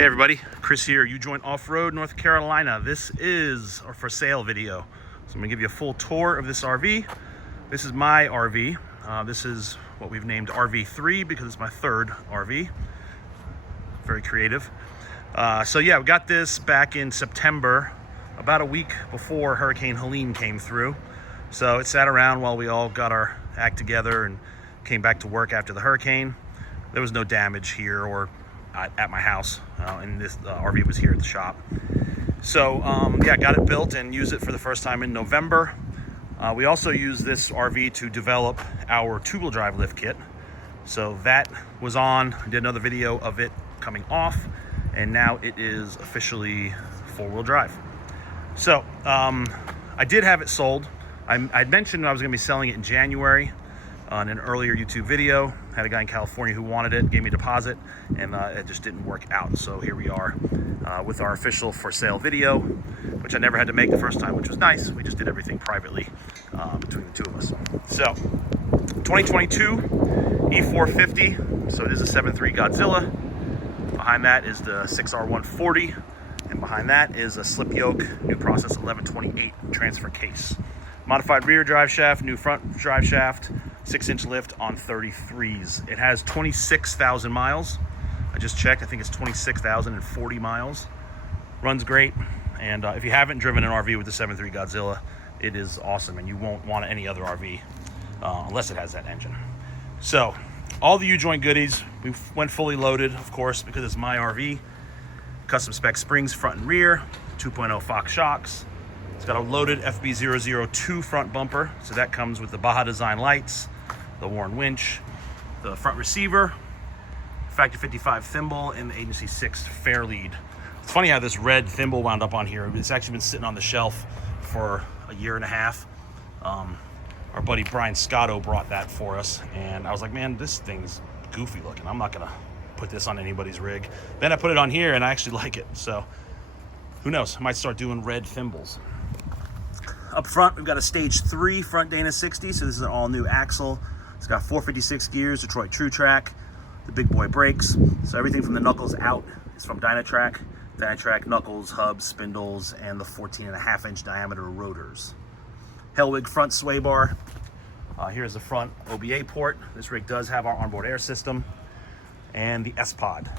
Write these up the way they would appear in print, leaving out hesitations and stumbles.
Hey everybody, Chris here, U-Joint Off-Road, North Carolina. This is our for sale video. So I'm gonna give you a full tour of this RV. This is my RV. This is what we've named RV3 because it's my third RV. Very creative. So yeah, we got this back in September, about a week before Hurricane Helene came through. So it sat around while we all got our act together and came back to work after the hurricane. There was no damage here or at my house, and this RV was here at the shop. So yeah, got it built and used it for the first time in November. We also used this RV to develop our two-wheel drive lift kit. So that was on. I did another video of it coming off, and now it is officially four-wheel drive. So I did have it sold. I'd mentioned I was going to be selling it in January on an earlier YouTube video. Had a guy in California who wanted it, gave me a deposit, and it just didn't work out. So here we are with our official for sale video, which I never had to make the first time, which was nice. We just did everything privately between the two of us. So 2022 E450, so it is a 7.3 Godzilla. Behind that is the 6R140, and behind that is a slip yoke, new process 1128 transfer case. Modified rear drive shaft, new front drive shaft, 6-inch lift on 33s. It has 26,000 miles. I just checked, I think it's 26,040 miles. Runs great, and if you haven't driven an RV with the 7.3 Godzilla, it is awesome, and you won't want any other RV unless it has that engine. So, all the U-Joint goodies, we went fully loaded, of course, because it's my RV. Custom spec springs front and rear, 2.0 Fox shocks. It's got a loaded FB002 front bumper, so that comes with the Baja Design lights, the Warren winch, the front receiver, Factor 55 thimble, and the Agency 6 fair lead. It's funny how this red thimble wound up on here. It's actually been sitting on the shelf for a year and a half. Our buddy Brian Scotto brought that for us, and I was like, man, this thing's goofy looking. I'm not gonna put this on anybody's rig. Then I put it on here, and I actually like it. So who knows? I might start doing red thimbles. Up front, we've got a stage 3 front Dana 60, so this is an all-new axle. It's got 456 gears, Detroit True Track, the big boy brakes. So everything from the knuckles out is from Dynatrac. Dynatrac knuckles, hubs, spindles, and the 14.5-inch diameter rotors. Hellwig front sway bar. Here's the front OBA port. This rig does have our onboard air system, and the S-Pod,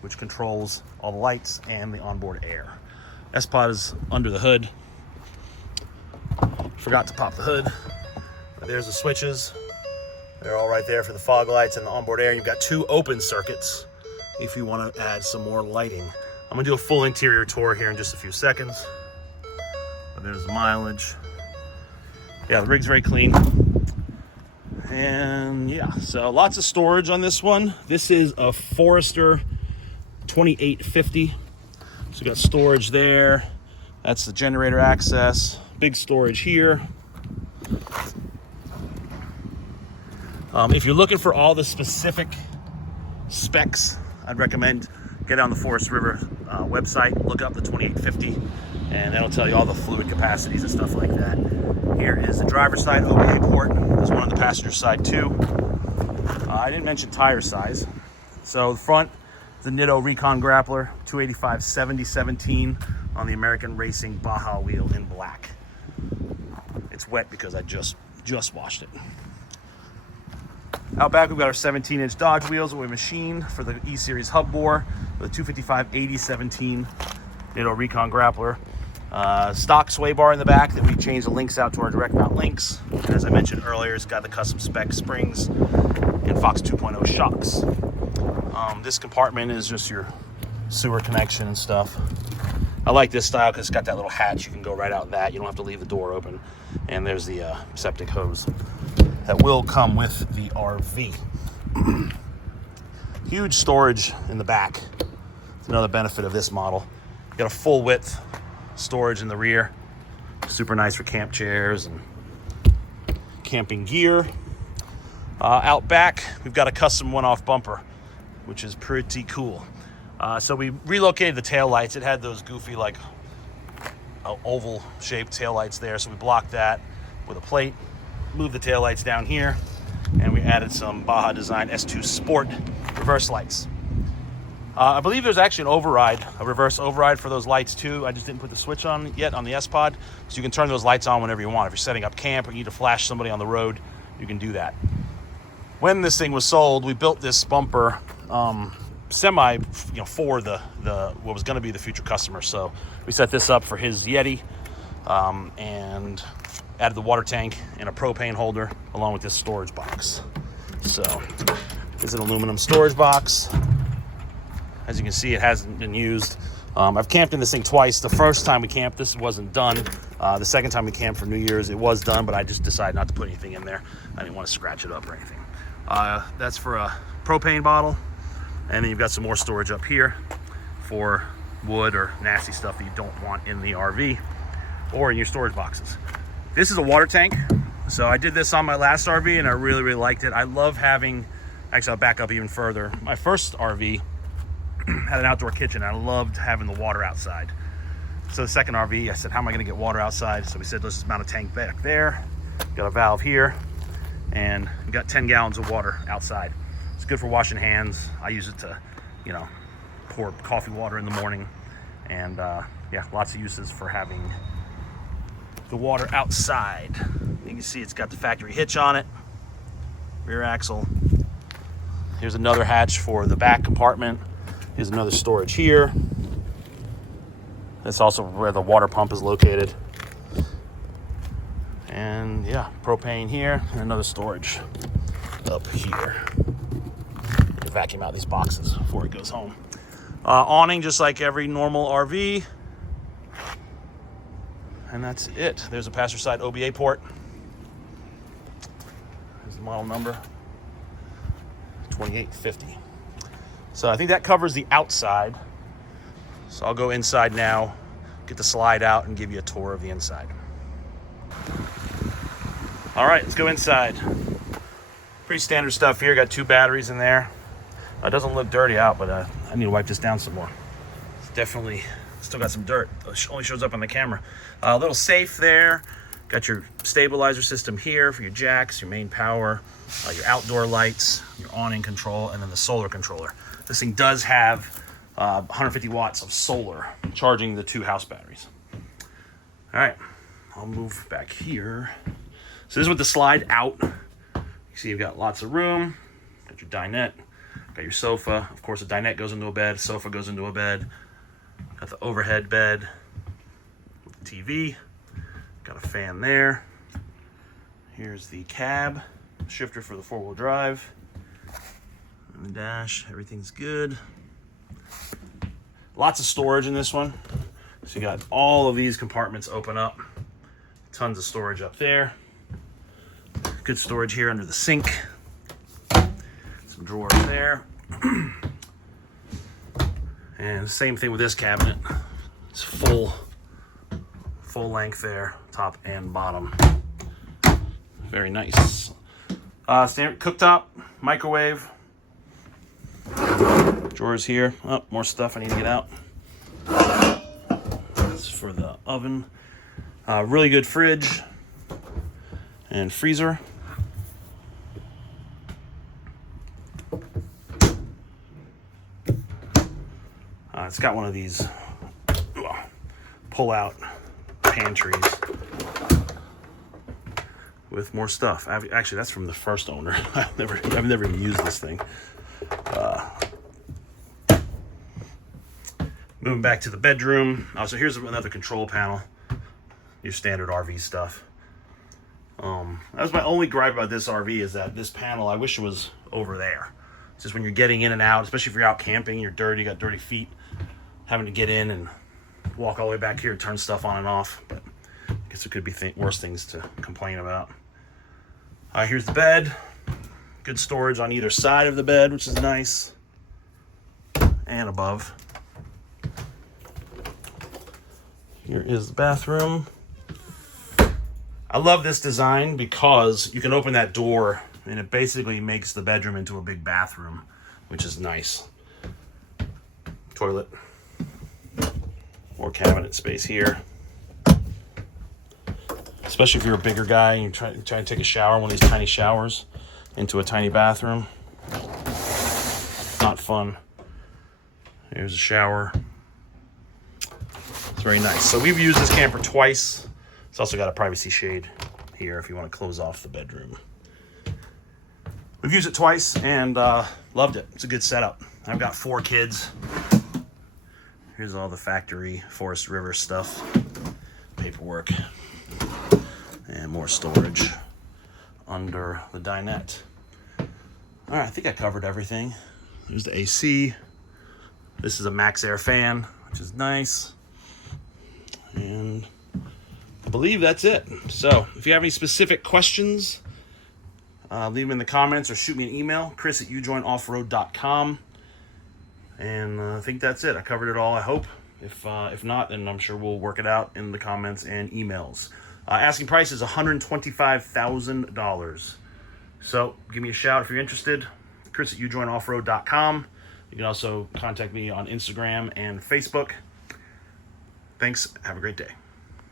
which controls all the lights and the onboard air. S-Pod is under the hood. Forgot to pop the hood. There's the switches. They're all right there for the fog lights and the onboard air. You've got 2 open circuits if you want to add some more lighting. I'm gonna do a full interior tour here in just a few seconds. But there's the mileage. Yeah, the rig's very clean. And yeah, so lots of storage on this one. This is a Forester 2850. So you got storage there. That's the generator access. Big storage here. If you're looking for all the specific specs, I'd recommend get on the Forest River website, look up the 2850, and that'll tell you all the fluid capacities and stuff like that. Here is the driver's side OBA port. There's one on the passenger side too. I didn't mention tire size. So the front, the Nitto Recon Grappler, 285/70/17 on the American Racing Baja wheel in black. It's wet because I just washed it. Out back, we've got our 17-inch Dodge wheels that we machined for the E-Series hub bore with a 255/80/17 Nitto Recon Grappler. Stock sway bar in the back that we changed the links out to our direct mount links. And as I mentioned earlier, it's got the custom spec springs and Fox 2.0 shocks. This compartment is just your sewer connection and stuff. I like this style because it's got that little hatch. You can go right out that. You don't have to leave the door open. And there's the septic hose that will come with the RV. Huge storage in the back. It's another benefit of this model. You got a full width storage in the rear. Super nice for camp chairs and camping gear. Out back, we've got a custom one-off bumper, which is pretty cool. So we relocated the tail lights. It had those goofy, like, oval shaped tail lights there. So we blocked that with a plate, moved the tail lights down here, and we added some Baja Design S2 Sport reverse lights. I believe there's actually an override, a reverse override for those lights too. I just didn't put the switch on yet on the S-Pod, so you can turn those lights on whenever you want. If you're setting up camp or you need to flash somebody on the road, you can do that. When this thing was sold, we built this bumper semi, for the what was going to be the future customer. So we set this up for his Yeti and added the water tank and a propane holder along with this storage box. So it's an aluminum storage box. As you can see, it hasn't been used. I've camped in this thing twice. The first time we camped, this wasn't done. The second time we camped for New Year's, it was done, but I just decided not to put anything in there. I didn't want to scratch it up or anything. That's for a propane bottle. And then you've got some more storage up here for wood or nasty stuff that you don't want in the RV or in your storage boxes. This is a water tank. So I did this on my last RV and I really, really liked it. I love having, actually I'll back up even further. My first RV had an outdoor kitchen. I loved having the water outside. So the second RV, I said, how am I gonna get water outside? So we said, let's just mount a tank back there. Got a valve here and we got 10 gallons of water outside. It's good for washing hands. I use it to, pour coffee water in the morning. And yeah, lots of uses for having the water outside. You can see it's got the factory hitch on it, rear axle. Here's another hatch for the back compartment. Here's another storage here. That's also where the water pump is located. And yeah, propane here and another storage up here. To vacuum out these boxes before it goes home. Awning just like every normal RV. And that's it. There's a passenger side OBA port. There's the model number, 2850. So I think that covers the outside. So I'll go inside now, get the slide out and give you a tour of the inside. All right, let's go inside. Pretty standard stuff here. Got 2 batteries in there. It doesn't look dirty out, but I need to wipe this down some more. It's definitely still got some dirt. It only shows up on the camera. A little safe there. Got your stabilizer system here for your jacks, your main power, your outdoor lights, your awning control, and then the solar controller. This thing does have 150 watts of solar charging the 2 house batteries. All right, I'll move back here. So this is with the slide out. You see you've got lots of room. Got your dinette, got your sofa. Of course, the dinette goes into a bed, sofa goes into a bed. Got the overhead bed with the TV. Got a fan there. Here's the cab, shifter for the 4-wheel drive. And the dash, everything's good. Lots of storage in this one. So you got all of these compartments open up. Tons of storage up there. Good storage here under the sink. Some drawers there. And the same thing with this cabinet. It's full length there, top and bottom. Very nice. Standard cooktop, microwave. Drawers here. Oh, more stuff I need to get out. That's for the oven. Really good fridge and freezer. It's got one of these pull-out pantries with more stuff. Actually, that's from the first owner. I've never even used this thing. Moving back to the bedroom. So here's another control panel. Your standard RV stuff. That was my only gripe about this RV, is that this panel, I wish it was over there. It's just when you're getting in and out, especially if you're out camping, you're dirty, you got dirty feet, having to get in and walk all the way back here, turn stuff on and off. But I guess it could be worse things to complain about. Here's the bed. Good storage on either side of the bed, which is nice. And above. Here is the bathroom. I love this design because you can open that door and it basically makes the bedroom into a big bathroom, which is nice. Toilet. More cabinet space here. Especially if you're a bigger guy and you're trying to take a shower, one of these tiny showers into a tiny bathroom. Not fun. Here's a shower. It's very nice. So we've used this camper twice. It's also got a privacy shade here if you want to close off the bedroom. We've used it twice and loved it. It's a good setup. I've got 4 kids. Here's all the factory Forest River stuff, paperwork, and more storage under the dinette. All right, I think I covered everything. Here's the AC. This is a Max Air fan, which is nice. And I believe that's it. So if you have any specific questions, leave them in the comments or shoot me an email, chris@ujoinoffroad.com. And I think that's it. I covered it all, I hope. If not, then I'm sure we'll work it out in the comments and emails. Asking price is $125,000. So give me a shout if you're interested. chris@ujoinoffroad.com. You can also contact me on Instagram and Facebook. Thanks. Have a great day.